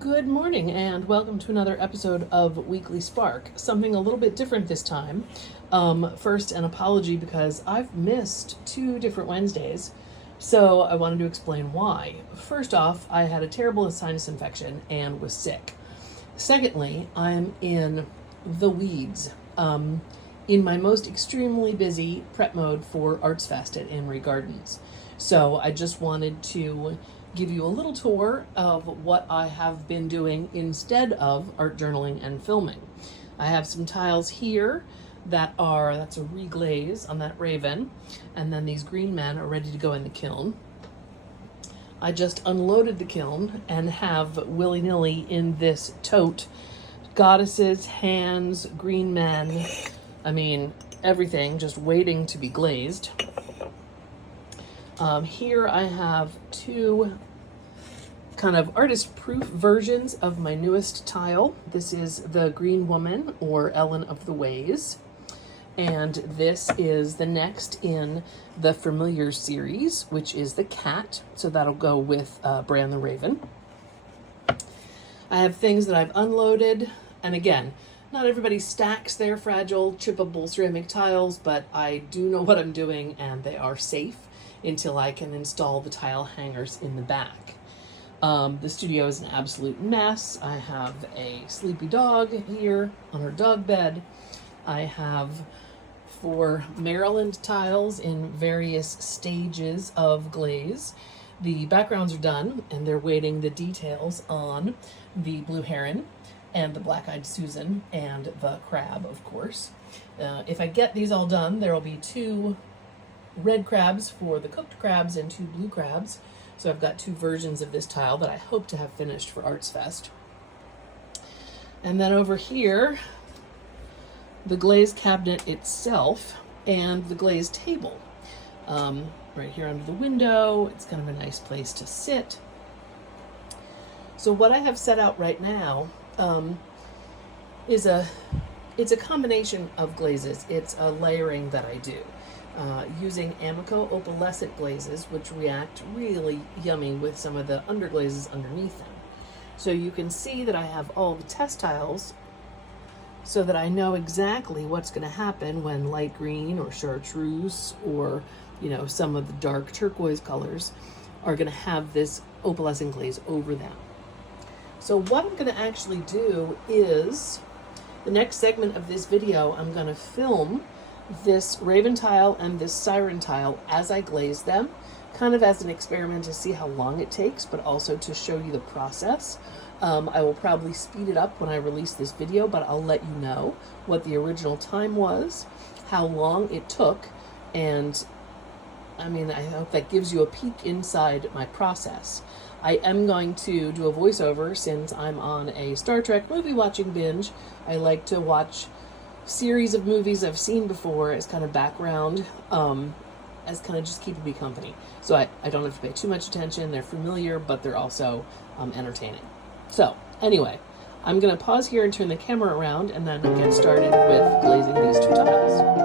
Good morning and welcome to another episode of Weekly Spark. Something a little bit different this time. First, an apology because I've missed 2 different Wednesdays, so I wanted to explain why. First off, I had a terrible sinus infection and was sick. Secondly, I'm in the weeds, in my most extremely busy prep mode for Arts Fest at Amory Gardens. So I just wanted to give you a little tour of what I have been doing instead of art journaling and filming. I have some tiles here that's a reglaze on that raven, and then these green men are ready to go in the kiln. I just unloaded the kiln and have willy-nilly in this tote goddesses, hands, green men, everything just waiting to be glazed. Here I have 2 kind of artist-proof versions of my newest tile. This is the Green Woman, or Ellen of the Ways, and this is the next in the Familiar series, which is the cat, so that'll go with Bran the Raven. I have things that I've unloaded, and again, not everybody stacks their fragile, chippable ceramic tiles, but I do know what I'm doing, and they are safe until I can install the tile hangers in the back. The studio is an absolute mess. I have a sleepy dog here on her dog bed. I have 4 Maryland tiles in various stages of glaze. The backgrounds are done, and they're waiting the details on the blue heron and the black-eyed Susan and the crab, of course. If I get these all done, there will be 2 red crabs for the cooked crabs and 2 blue crabs. So I've got 2 versions of this tile that I hope to have finished for Arts Fest. And then over here, the glaze cabinet itself and the glaze table. Right here under the window, it's kind of a nice place to sit. So what I have set out right now it's a combination of glazes. It's a layering that I do. Using Amico opalescent glazes, which react really yummy with some of the underglazes underneath them. So you can see that I have all the test tiles so that I know exactly what's going to happen when light green or chartreuse or, some of the dark turquoise colors are going to have this opalescent glaze over them. So what I'm going to actually do is, the next segment of this video, I'm going to film this raven tile and this siren tile as I glaze them, kind of as an experiment to see how long it takes, but also to show you the process. I will probably speed it up when I release this video, but I'll let you know what the original time was, how long it took, and I hope that gives you a peek inside my process. I am going to do a voiceover since I'm on a Star Trek movie watching binge. I like to watch series of movies I've seen before as kind of background, as kind of just keeping me company. So I don't have to pay too much attention. They're familiar, but they're also entertaining. So anyway, I'm going to pause here and turn the camera around and then get started with glazing these 2 tiles.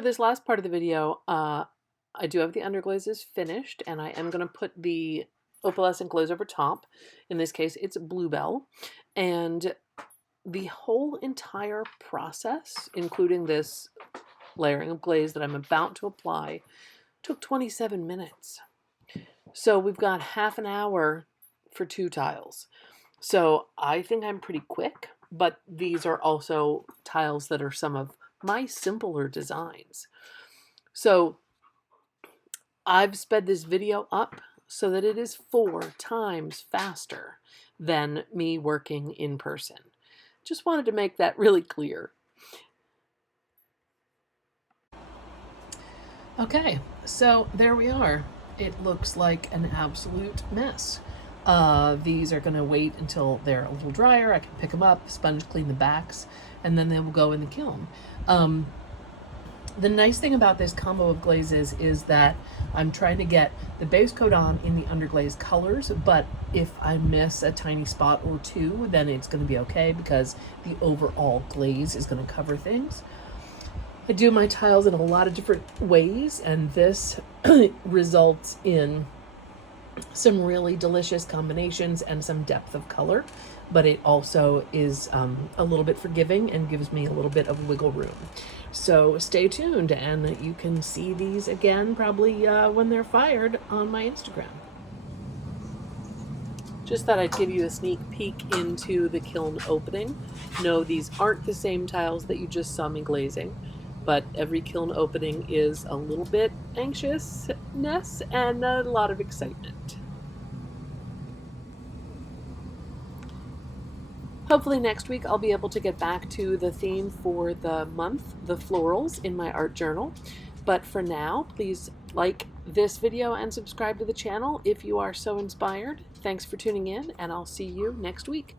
for this last part of the video, I do have the underglazes finished, and I am going to put the opalescent glaze over top. In this case, it's Bluebell. And the whole entire process, including this layering of glaze that I'm about to apply, took 27 minutes. So we've got half an hour for 2 tiles. So I think I'm pretty quick, but these are also tiles that are some of my simpler designs. So I've sped this video up so that it is 4 times faster than me working in person. Just wanted to make that really clear. Okay, so there we are. It looks like an absolute mess. These are going to wait until they're a little drier. I can pick them up, sponge clean the backs, and then they will go in the kiln. The nice thing about this combo of glazes is that I'm trying to get the base coat on in the underglaze colors, but if I miss a tiny spot or 2, then it's going to be okay because the overall glaze is going to cover things. I do my tiles in a lot of different ways, and this results in some really delicious combinations and some depth of color, but it also is a little bit forgiving and gives me a little bit of wiggle room. So stay tuned, and you can see these again probably when they're fired on my Instagram. Just thought I'd give you a sneak peek into the kiln opening. No, these aren't the same tiles that you just saw me glazing, but every kiln opening is a little bit anxiousness and a lot of excitement. Hopefully next week I'll be able to get back to the theme for the month, the florals, in my art journal. But for now, please like this video and subscribe to the channel if you are so inspired. Thanks for tuning in, and I'll see you next week.